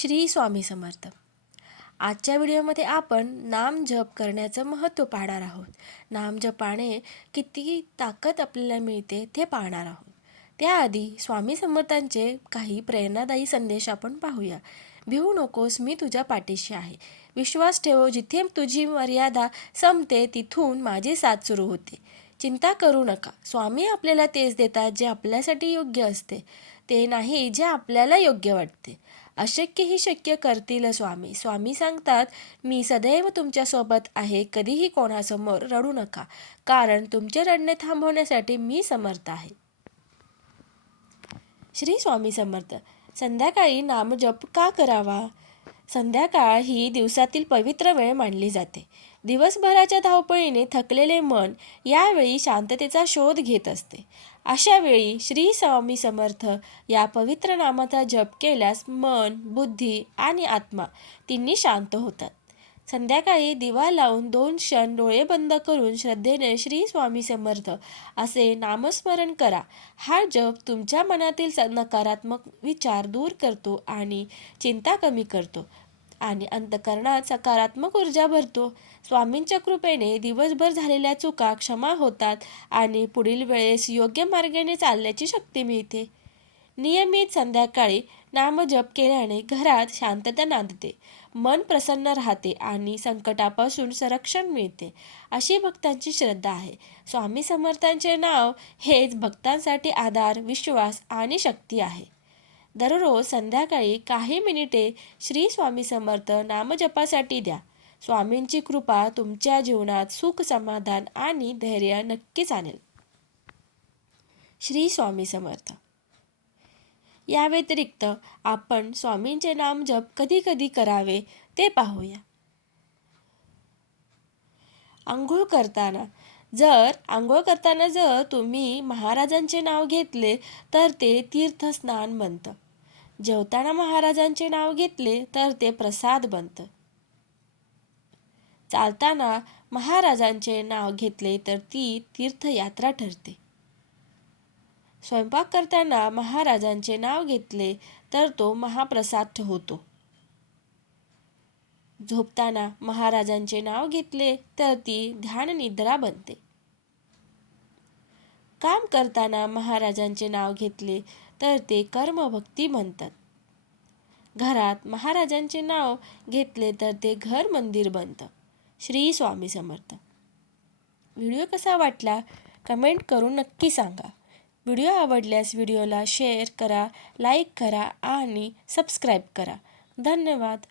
श्री स्वामी समर्थ. आजच्या व्हिडिओमध्ये आपण नाम जप करण्याचं महत्त्व पाहणार आहोत. नाम जपाने किती ताकद आपल्याला मिळते ते पाहणार आहोत. त्याआधी स्वामी समर्थांचे काही प्रेरणादायी संदेश आपण पाहूया. भिवू नकोस, मी तुझ्या पाठीशी आहे. विश्वास ठेव, जिथे तुझी मर्यादा संपते तिथून माझी साथ सुरू होते. चिंता करू नका, स्वामी आपल्याला तेच देतात जे आपल्यासाठी योग्य असते, ते नाही जे आपल्याला योग्य वाटते. अशक्य ही शक्य करतील स्वामी. स्वामी सांगतात, मी सदैव तुमच्यासोबत आहे. कधीही कोणासमोर रडू नका, कारण तुमचे रडणे थांबवण्यासाठी मी समर्थ आहे. श्री स्वामी समर्थ. संध्याकाळी नामजप का करावा? संध्याकाळ ही दिवसातील पवित्र वेळ मानली जाते. दिवसभराच्या धावपळीने थकलेले मन यावेळी शांततेचा शोध घेत असते. अशा वेळी श्री स्वामी समर्थ या पवित्र नामाचा जप केल्यास मन, बुद्धी आणि आत्मा तिन्ही शांत होतात. संध्याकाळी दिवा लावून 2 क्षण डोळे बंद करून श्रद्धेने श्री स्वामी समर्थ असे नामस्मरण करा. हा जप तुमच्या मनातील नकारात्मक विचार दूर करतो आणि चिंता कमी करतो आणि अंतःकरणात सकारात्मक ऊर्जा भरतो. स्वामींच्या कृपेने दिवसभर झालेल्या चुका क्षमा होतात आणि पुढील वेळेस योग्य मार्गाने चालण्याची शक्ती मिळते. नियमित संध्याकाळी नामजप केल्याने घरात शांतता नांदते, मन प्रसन्न राहते आणि संकटापासून संरक्षण मिळते, अशी भक्तांची श्रद्धा आहे. स्वामी समर्थांचे नाव हेच भक्तांसाठी आधार, विश्वास आणि शक्ती आहे. दररोज संध्याकाळी काही मिनिटे श्री स्वामी समर्थ नामजपासाठी द्या. स्वामींची कृपा तुमच्या जीवनात सुख, समाधान आणि धैर्य नक्कीच आणेल. श्री स्वामी समर्थ. या व्यतिरिक्त आपण स्वामींचे नामजप कधी कधी करावे ते पाहूया. आंघोळ करताना जर तुम्ही महाराजांचे नाव घेतले तर ते तीर्थस्नान बनतं. जेवताना महाराजांचे नाव घेतले तर ते प्रसाद बनतं. चालताना महाराजांचे नाव घेतले तर ती तीर्थयात्रा ठरते. स्वयंपाक करताना महाराजांचे नाव घेतले तर तो महाप्रसाद होतो. झोपताना महाराजांचे नाव घेतले तर ती ध्याननिद्रा बनते. काम करताना महाराजांचे नाव घेतले तर ते कर्मभक्ती बनतात. घरात महाराजांचे नाव घेतले तर ते घर मंदिर बनतं. श्री स्वामी समर्थ. व्हिडिओ कसा वाटला कमेंट करून नक्की सांगा. व्हिडिओ आवडल्यास व्हिडिओला शेअर करा, लाईक करा आणि सबस्क्राईब करा. धन्यवाद.